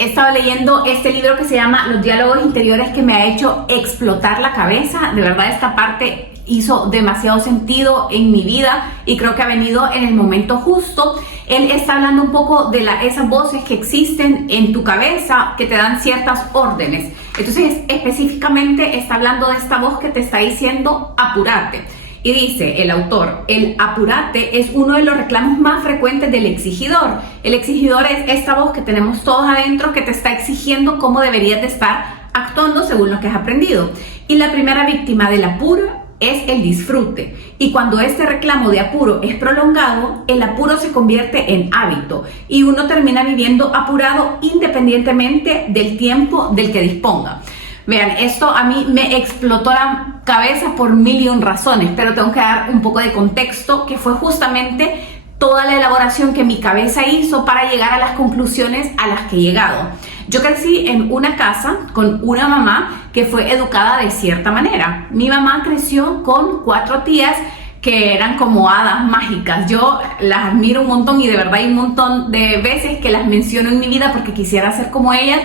He estado leyendo este libro que se llama Los diálogos interiores, que me ha hecho explotar la cabeza. De verdad, esta parte hizo demasiado sentido en mi vida y creo que ha venido en el momento justo. Él está hablando un poco de esas voces que existen en tu cabeza que te dan ciertas órdenes. Entonces, específicamente está hablando de esta voz que te está diciendo apúrate. Y dice el autor, el apúrate es uno de los reclamos más frecuentes del exigidor. El exigidor es esta voz que tenemos todos adentro que te está exigiendo cómo deberías de estar actuando según lo que has aprendido. Y la primera víctima del apuro es el disfrute. Y cuando este reclamo de apuro es prolongado, el apuro se convierte en hábito y uno termina viviendo apurado independientemente del tiempo del que disponga. Vean, esto a mí me explotó la cabeza por mil y un razones, pero tengo que dar un poco de contexto, que fue justamente toda la elaboración que mi cabeza hizo para llegar a las conclusiones a las que he llegado. Yo crecí en una casa con una mamá que fue educada de cierta manera. Mi mamá creció con 4 tías que eran como hadas mágicas. Yo las admiro un montón y de verdad hay un montón de veces que las menciono en mi vida porque quisiera ser como ellas.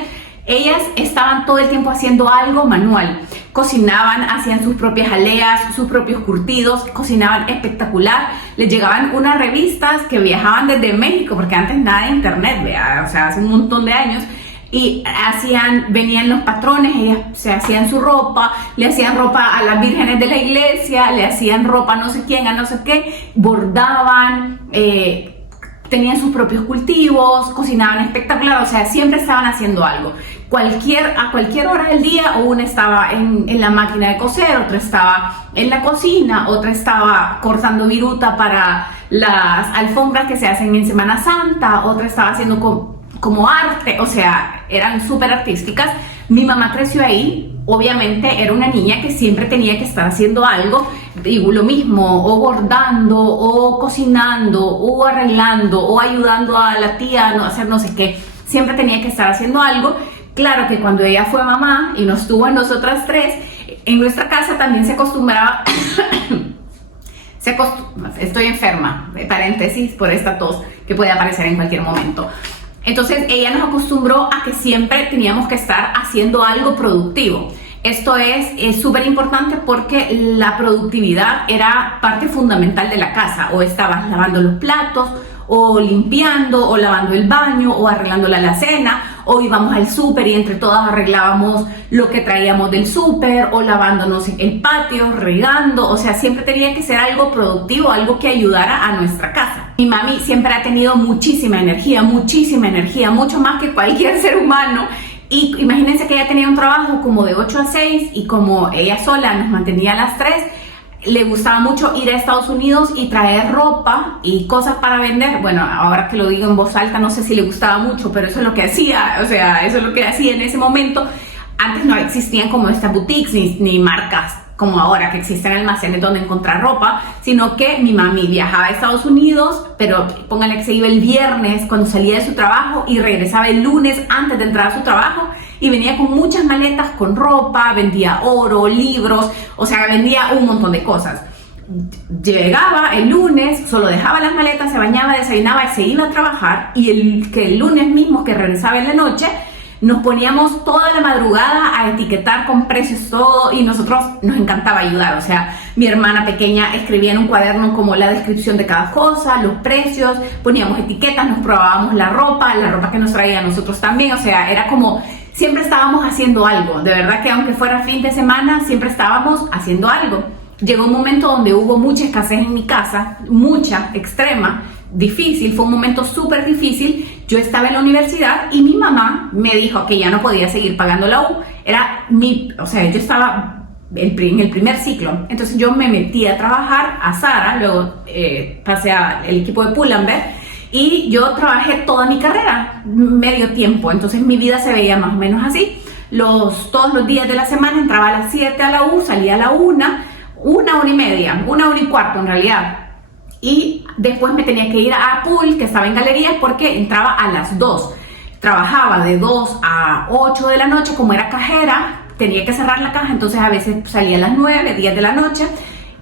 Ellas estaban todo el tiempo haciendo algo manual, cocinaban, hacían sus propias jaleas, sus propios curtidos, cocinaban espectacular, les llegaban unas revistas que viajaban desde México, porque antes nada de internet, o sea, hace un montón de años, y venían los patrones, ellas se hacían su ropa, le hacían ropa a las vírgenes de la iglesia, le hacían ropa a no sé quién, a no sé qué, bordaban, tenían sus propios cultivos, cocinaban espectacular, o sea, siempre estaban haciendo algo. A cualquier hora del día, una estaba en la máquina de coser, otra estaba en la cocina, otra estaba cortando viruta para las alfombras que se hacen en Semana Santa, otra estaba haciendo como arte, o sea, eran súper artísticas. Mi mamá creció ahí, obviamente era una niña que siempre tenía que estar haciendo algo, digo lo mismo, o bordando, o cocinando, o arreglando, o ayudando a la tía a hacer no sé qué, siempre tenía que estar haciendo algo. Claro que cuando ella fue mamá y nos tuvo a nosotras 3, en nuestra casa también se acostumbraba, estoy enferma, paréntesis por esta tos que puede aparecer en cualquier momento. Entonces ella nos acostumbró a que siempre teníamos que estar haciendo algo productivo. Esto es súper importante porque la productividad era parte fundamental de la casa. O estabas lavando los platos, o limpiando, o lavando el baño, o arreglando la alacena, o íbamos al súper y entre todas arreglábamos lo que traíamos del súper, o lavándonos el patio, regando. O sea, siempre tenía que ser algo productivo, algo que ayudara a nuestra casa. Mi mami siempre ha tenido muchísima energía, mucho más que cualquier ser humano. Y imagínense que ella tenía un trabajo como de 8 a 6 y como ella sola nos mantenía a las 3, le gustaba mucho ir a Estados Unidos y traer ropa y cosas para vender. Bueno, ahora que lo digo en voz alta, no sé si le gustaba mucho, pero eso es lo que hacía, o sea, eso es lo que hacía en ese momento. Antes no existían como estas boutiques ni marcas como ahora que existen almacenes donde encontrar ropa, sino que mi mami viajaba a Estados Unidos, pero póngale que se iba el viernes cuando salía de su trabajo y regresaba el lunes antes de entrar a su trabajo y venía con muchas maletas con ropa, vendía oro, libros, o sea, vendía un montón de cosas. Llegaba el lunes, solo dejaba las maletas, se bañaba, desayunaba y se iba a trabajar, y el lunes mismo que regresaba en la noche, nos poníamos toda la madrugada a etiquetar con precios todo, y nosotros nos encantaba ayudar. O sea, mi hermana pequeña escribía en un cuaderno como la descripción de cada cosa, los precios, poníamos etiquetas, nos probábamos la ropa que nos traía a nosotros también. O sea, era como, siempre estábamos haciendo algo. De verdad que aunque fuera fin de semana, siempre estábamos haciendo algo. Llegó un momento donde hubo mucha escasez en mi casa, mucha, extrema, difícil, fue un momento súper difícil. Yo estaba en la universidad y mi mamá me dijo que ya no podía seguir pagando la U. Yo estaba en el primer ciclo, entonces yo me metí a trabajar a Zara, luego pasé al equipo de Pull&Bear y yo trabajé toda mi carrera, medio tiempo, entonces mi vida se veía más o menos así. Todos los días de la semana entraba a las 7 a la U, salía a la 1 y media, 1 y cuarto en realidad. Y después me tenía que ir a Pool, que estaba en galerías, porque entraba a las 2. Trabajaba de 2 a 8 de la noche, como era cajera, tenía que cerrar la caja, entonces a veces salía a las 9, 10 de la noche,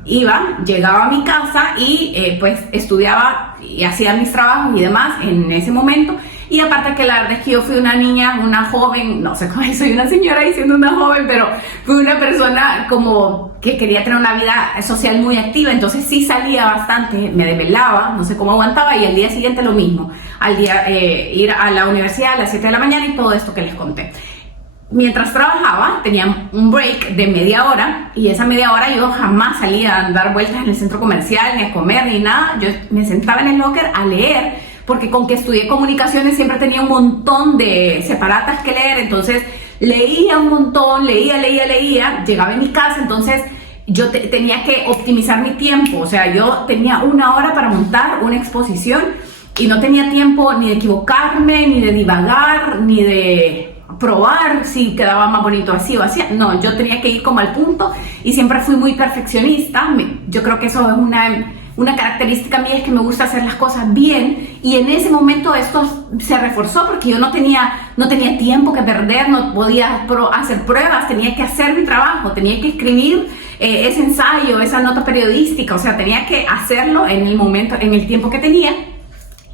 llegaba a mi casa y pues estudiaba y hacía mis trabajos y demás en ese momento. Y aparte que la verdad es que yo fui una niña, una joven, no sé cómo soy una señora diciendo una joven, pero fui una persona como que quería tener una vida social muy activa, entonces sí salía bastante, me desvelaba, no sé cómo aguantaba, y al día siguiente lo mismo, al día ir a la universidad a las 7 de la mañana y todo esto que les conté. Mientras trabajaba tenía un break de media hora, y esa media hora yo jamás salía a dar vueltas en el centro comercial, ni a comer, ni nada. Yo me sentaba en el locker a leer, porque con que estudié comunicaciones siempre tenía un montón de separatas que leer, entonces leía un montón, leía, llegaba a mi casa, entonces yo tenía que optimizar mi tiempo, o sea, yo tenía 1 hora para montar una exposición y no tenía tiempo ni de equivocarme, ni de divagar, ni de probar si quedaba más bonito así o así. No, yo tenía que ir como al punto, y siempre fui muy perfeccionista. Yo creo que eso es una característica mía, es que me gusta hacer las cosas bien, y en ese momento esto se reforzó porque yo no tenía tiempo que perder, no podía hacer pruebas, tenía que hacer mi trabajo, tenía que escribir ese ensayo, esa nota periodística, o sea, tenía que hacerlo en el momento, en el tiempo que tenía.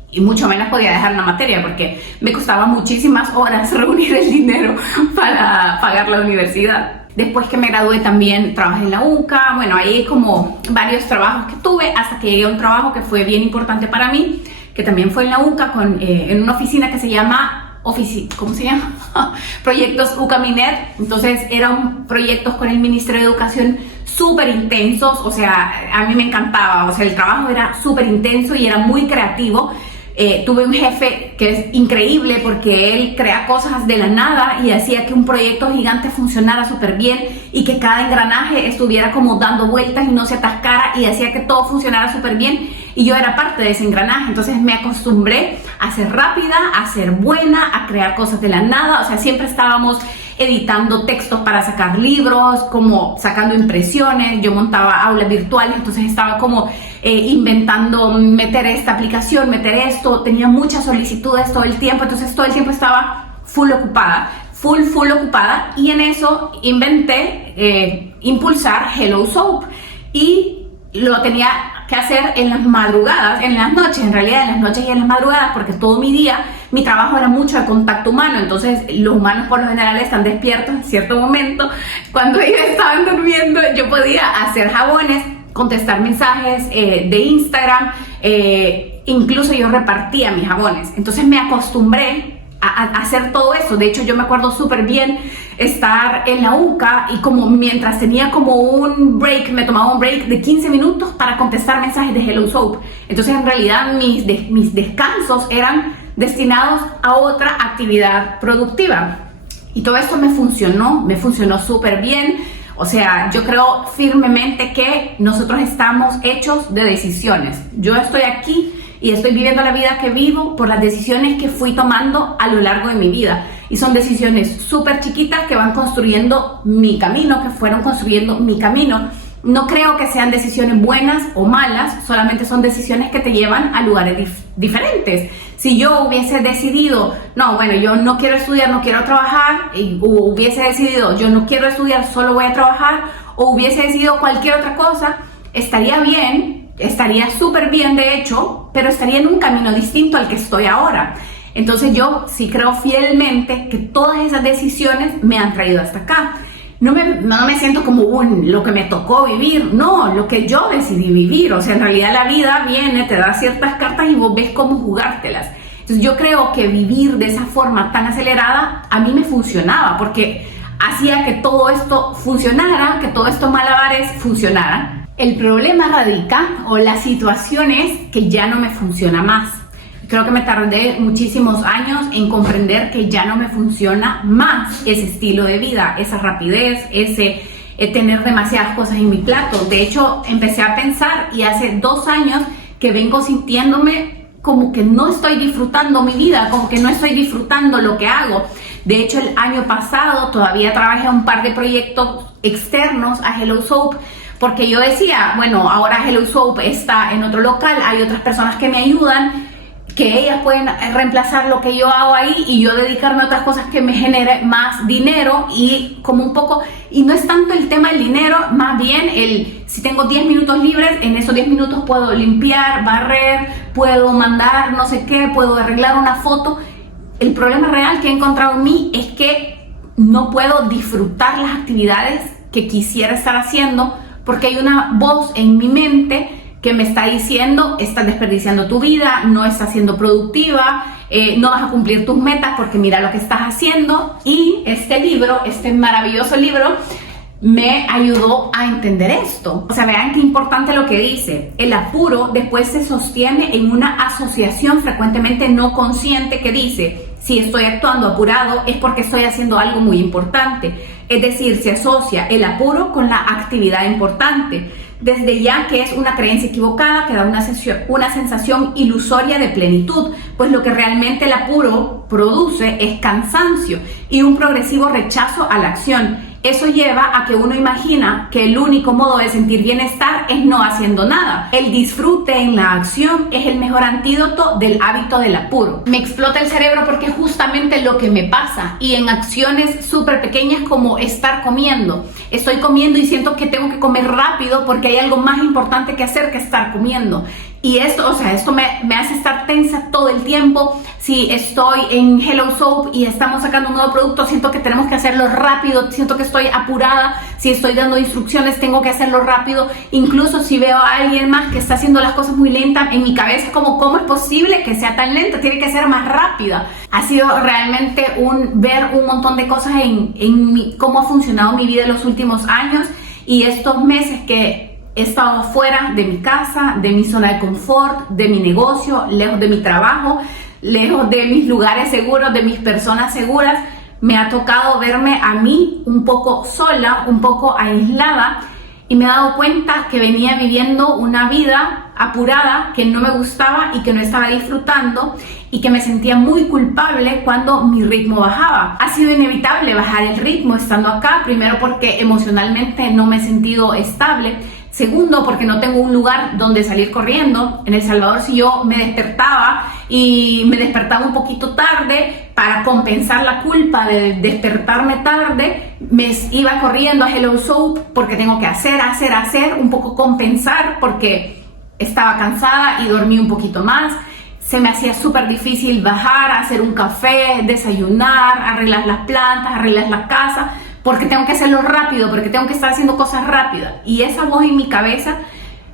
Y mucho menos podía dejar una materia porque me costaba muchísimas horas reunir el dinero para pagar la universidad. Después que me gradué también trabajé en la UCA, bueno, ahí como varios trabajos que tuve hasta que llegué a un trabajo que fue bien importante para mí, que también fue en la UCA, en una oficina que se llama, ¿cómo se llama? Proyectos UCA Minet. Entonces eran proyectos con el Ministerio de Educación súper intensos, o sea, a mí me encantaba, o sea, el trabajo era súper intenso y era muy creativo. Tuve un jefe que es increíble porque él crea cosas de la nada y hacía que un proyecto gigante funcionara súper bien y que cada engranaje estuviera como dando vueltas y no se atascara, y hacía que todo funcionara súper bien, y yo era parte de ese engranaje. Entonces me acostumbré a ser rápida, a ser buena, a crear cosas de la nada, o sea, siempre estábamos editando textos para sacar libros, como sacando impresiones, yo montaba aulas virtuales, entonces estaba como inventando, meter esta aplicación, meter esto, tenía muchas solicitudes todo el tiempo, entonces todo el tiempo estaba full ocupada, y en eso inventé impulsar Hello Soap, y lo tenía que hacer en las madrugadas, en las noches, en realidad en las noches y en las madrugadas, porque todo mi día, mi trabajo era mucho de contacto humano, entonces los humanos por lo general están despiertos en cierto momento. Cuando ellos estaban durmiendo, yo podía hacer jabones, contestar mensajes de Instagram, incluso yo repartía mis jabones. Entonces me acostumbré a hacer todo eso. De hecho, yo me acuerdo súper bien estar en la UCA y como mientras tenía como un break, me tomaba un break de 15 minutos para contestar mensajes de Hello Soap. Entonces, en realidad, mis descansos eran destinados a otra actividad productiva. Y todo esto me funcionó súper bien. O sea, yo creo firmemente que nosotros estamos hechos de decisiones. Yo estoy aquí y estoy viviendo la vida que vivo por las decisiones que fui tomando a lo largo de mi vida. Y son decisiones súper chiquitas que van construyendo mi camino, que fueron construyendo mi camino. No creo que sean decisiones buenas o malas, solamente son decisiones que te llevan a lugares diferentes. Si yo hubiese decidido, no, bueno, yo no quiero estudiar, no quiero trabajar, o hubiese decidido, yo no quiero estudiar, solo voy a trabajar, o hubiese decidido cualquier otra cosa, estaría bien, estaría súper bien de hecho, pero estaría en un camino distinto al que estoy ahora. Entonces yo sí creo fielmente que todas esas decisiones me han traído hasta acá. No me siento como lo que me tocó vivir, no, lo que yo decidí vivir. O sea, en realidad la vida viene, te da ciertas cartas y vos ves cómo jugártelas. Entonces yo creo que vivir de esa forma tan acelerada a mí me funcionaba, porque hacía que todo esto funcionara, que todos estos malabares funcionaran. El problema radica, o la situación es que ya no me funciona más. Creo que me tardé muchísimos años en comprender que ya no me funciona más ese estilo de vida, esa rapidez, ese tener demasiadas cosas en mi plato. De hecho, empecé a pensar, y hace 2 años que vengo sintiéndome como que no estoy disfrutando mi vida, como que no estoy disfrutando lo que hago. De hecho, el año pasado todavía trabajé un par de proyectos externos a Hello Soap, porque yo decía, bueno, ahora Hello Soap está en otro local, hay otras personas que me ayudan, que ellas pueden reemplazar lo que yo hago ahí y yo dedicarme a otras cosas que me genere más dinero, y como un poco, y no es tanto el tema del dinero, más bien si tengo 10 minutos libres, en esos 10 minutos puedo limpiar, barrer, puedo mandar no sé qué, puedo arreglar una foto, el problema real que he encontrado en mí es que no puedo disfrutar las actividades que quisiera estar haciendo porque hay una voz en mi mente que me está diciendo: estás desperdiciando tu vida, no estás siendo productiva, no vas a cumplir tus metas porque mira lo que estás haciendo. Y este libro, este maravilloso libro, me ayudó a entender esto. O sea, vean qué importante lo que dice. El apuro después se sostiene en una asociación frecuentemente no consciente que dice: si estoy actuando apurado es porque estoy haciendo algo muy importante. Es decir, se asocia el apuro con la actividad importante. Desde ya que es una creencia equivocada que da una sensación ilusoria de plenitud, pues lo que realmente el apuro produce es cansancio y un progresivo rechazo a la acción. Eso lleva a que uno imagina que el único modo de sentir bienestar es no haciendo nada. El disfrute en la acción es el mejor antídoto del hábito del apuro. Me explota el cerebro porque es justamente lo que me pasa, y en acciones súper pequeñas como estar comiendo. Estoy comiendo y siento que tengo que comer rápido porque hay algo más importante que hacer que estar comiendo. Y esto, esto me hace estar tensa todo el tiempo. Si estoy en Hello Soap y estamos sacando un nuevo producto, siento que tenemos que hacerlo rápido, siento que estoy apurada. Si estoy dando instrucciones, tengo que hacerlo rápido. Incluso si veo a alguien más que está haciendo las cosas muy lentas, en mi cabeza es como: ¿cómo es posible que sea tan lenta? Tiene que ser más rápida. Ha sido realmente ver un montón de cosas en cómo ha funcionado mi vida en los últimos años y estos meses que he estado fuera de mi casa, de mi zona de confort, de mi negocio, lejos de mi trabajo, lejos de mis lugares seguros, de mis personas seguras. Me ha tocado verme a mí un poco sola, un poco aislada, y me he dado cuenta que venía viviendo una vida apurada que no me gustaba y que no estaba disfrutando, y que me sentía muy culpable cuando mi ritmo bajaba. Ha sido inevitable bajar el ritmo estando acá, primero porque emocionalmente no me he sentido estable. Segundo, porque no tengo un lugar donde salir corriendo. En El Salvador, si yo me despertaba un poquito tarde, para compensar la culpa de despertarme tarde, me iba corriendo a Hello Soap porque tengo que hacer, un poco compensar porque estaba cansada y dormí un poquito más. Se me hacía súper difícil bajar, hacer un café, desayunar, arreglar las plantas, arreglar la casa, porque tengo que hacerlo rápido, porque tengo que estar haciendo cosas rápidas. Y esa voz en mi cabeza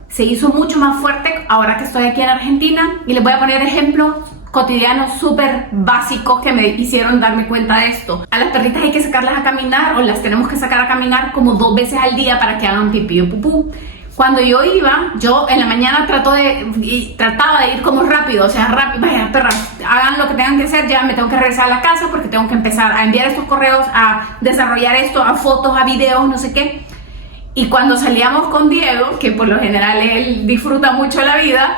se hizo mucho más fuerte ahora que estoy aquí en Argentina. Y les voy a poner ejemplos cotidianos súper básicos que me hicieron darme cuenta de esto. A las perritas hay que sacarlas a caminar, o las tenemos que sacar a caminar como 2 veces al día para que hagan pipí o pupú. Cuando yo en la mañana trataba de ir como rápido, rápido, vaya perras, hagan lo que tengan que hacer, ya me tengo que regresar a la casa porque tengo que empezar a enviar estos correos, a desarrollar esto, a fotos, a videos, no sé qué. Y cuando salíamos con Diego, que por lo general él disfruta mucho la vida,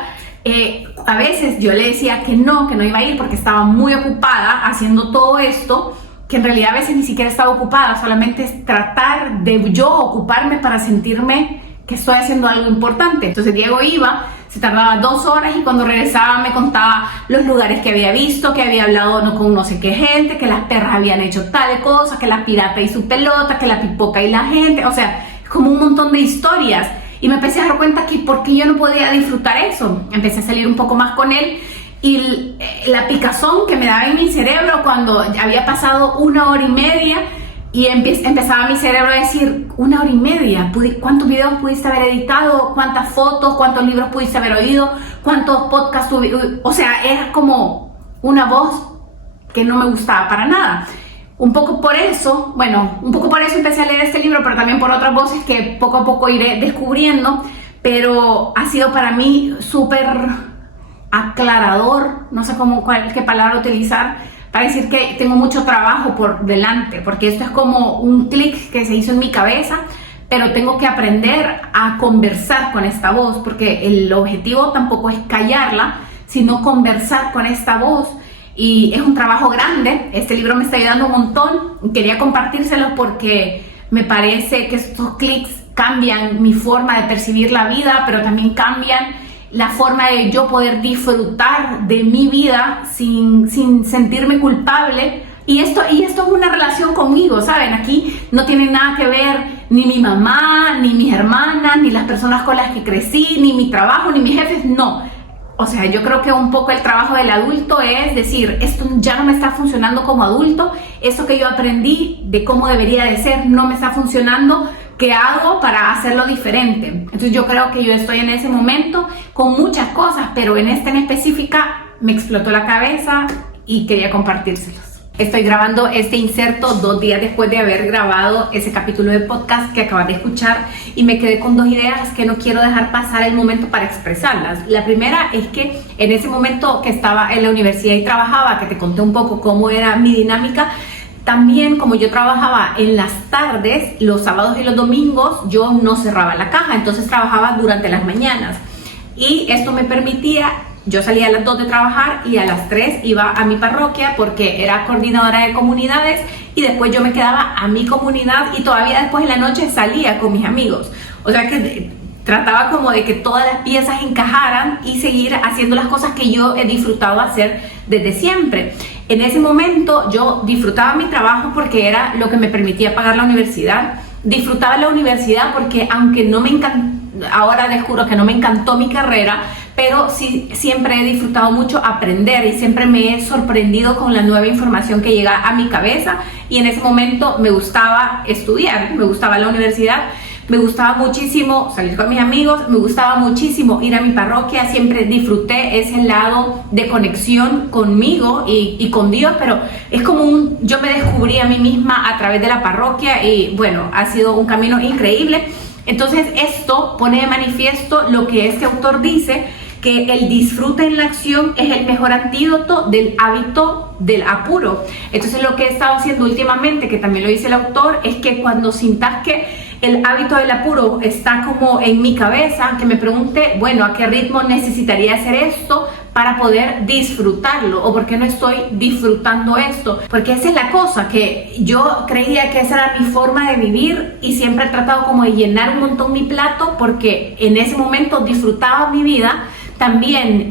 a veces yo le decía que no iba a ir porque estaba muy ocupada haciendo todo esto, que en realidad a veces ni siquiera estaba ocupada, solamente es tratar de yo ocuparme para sentirme que estoy haciendo algo importante. Entonces Diego se tardaba 2 horas y cuando regresaba me contaba los lugares que había visto, que había hablado con no sé qué gente, que las perras habían hecho tal cosa, que la pirata y su pelota, que la pipoca y la gente, como un montón de historias. Y me empecé a dar cuenta que por qué yo no podía disfrutar eso. Empecé a salir un poco más con él, y la picazón que me daba en mi cerebro cuando había pasado 1 hora y media, y empezaba mi cerebro a decir: 1 hora y media, ¿cuántos videos pudiste haber editado? ¿Cuántas fotos? ¿Cuántos libros pudiste haber oído? ¿Cuántos podcasts tuviste? Era como una voz que no me gustaba para nada. Un poco por eso empecé a leer este libro, pero también por otras voces que poco a poco iré descubriendo. Pero ha sido para mí súper aclarador, no sé qué palabra utilizar, para decir que tengo mucho trabajo por delante, porque esto es como un clic que se hizo en mi cabeza, pero tengo que aprender a conversar con esta voz, porque el objetivo tampoco es callarla, sino conversar con esta voz. Y es un trabajo grande. Este libro me está ayudando un montón. Quería compartírselos porque me parece que estos clics cambian mi forma de percibir la vida, pero también cambian la forma de yo poder disfrutar de mi vida sin sentirme culpable. Y esto es una relación conmigo, ¿saben? Aquí no tiene nada que ver ni mi mamá, ni mis hermanas, ni las personas con las que crecí, ni mi trabajo, ni mis jefes, no. O sea, yo creo que un poco el trabajo del adulto es decir, esto ya no me está funcionando como adulto, esto que yo aprendí de cómo debería de ser no me está funcionando, ¿qué hago para hacerlo diferente? Entonces yo creo que yo estoy en ese momento con muchas cosas, pero en esta en específica me explotó la cabeza y quería compartírselos. Estoy grabando este inserto 2 días después de haber grabado ese capítulo de podcast que acabas de escuchar y me quedé con 2 ideas que no quiero dejar pasar el momento para expresarlas. La primera es que en ese momento que estaba en la universidad y trabajaba, que te conté un poco cómo era mi dinámica, también como yo trabajaba en las tardes, los sábados y los domingos, yo no cerraba la caja, entonces trabajaba durante las mañanas y esto me permitía. Yo salía a las 2 de trabajar y a las 3 iba a mi parroquia porque era coordinadora de comunidades y después yo me quedaba a mi comunidad y todavía después en la noche salía con mis amigos. O sea que trataba como de que todas las piezas encajaran y seguir haciendo las cosas que yo he disfrutado hacer desde siempre. En ese momento yo disfrutaba mi trabajo porque era lo que me permitía pagar la universidad. Disfrutaba la universidad porque aunque no me encantó, ahora descubro que no me encantó mi carrera, pero sí siempre he disfrutado mucho aprender y siempre me he sorprendido con la nueva información que llega a mi cabeza y en ese momento me gustaba estudiar, me gustaba la universidad, me gustaba muchísimo salir con mis amigos, me gustaba muchísimo ir a mi parroquia, siempre disfruté ese lado de conexión conmigo y con Dios, pero es como yo me descubrí a mí misma a través de la parroquia y bueno, ha sido un camino increíble. Entonces esto pone de manifiesto lo que este autor dice, que el disfrute en la acción es el mejor antídoto del hábito del apuro. Entonces lo que he estado haciendo últimamente, que también lo dice el autor, es que cuando sintas que el hábito del apuro está como en mi cabeza, que me pregunte, bueno, ¿a qué ritmo necesitaría hacer esto para poder disfrutarlo? ¿O por qué no estoy disfrutando esto? Porque esa es la cosa, que yo creía que esa era mi forma de vivir y siempre he tratado como de llenar un montón mi plato porque en ese momento disfrutaba mi vida. También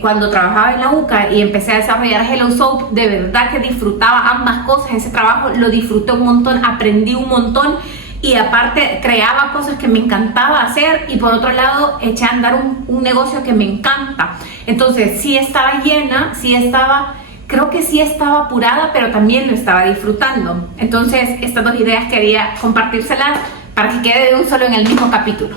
cuando trabajaba en la UCA y empecé a desarrollar Hello Soap, de verdad que disfrutaba ambas cosas. Ese trabajo lo disfruté un montón, aprendí un montón y aparte creaba cosas que me encantaba hacer y por otro lado eché a andar un negocio que me encanta. Entonces sí estaba llena, creo que sí estaba apurada, pero también lo estaba disfrutando. Entonces estas 2 ideas quería compartírselas para que quede de un solo en el mismo capítulo.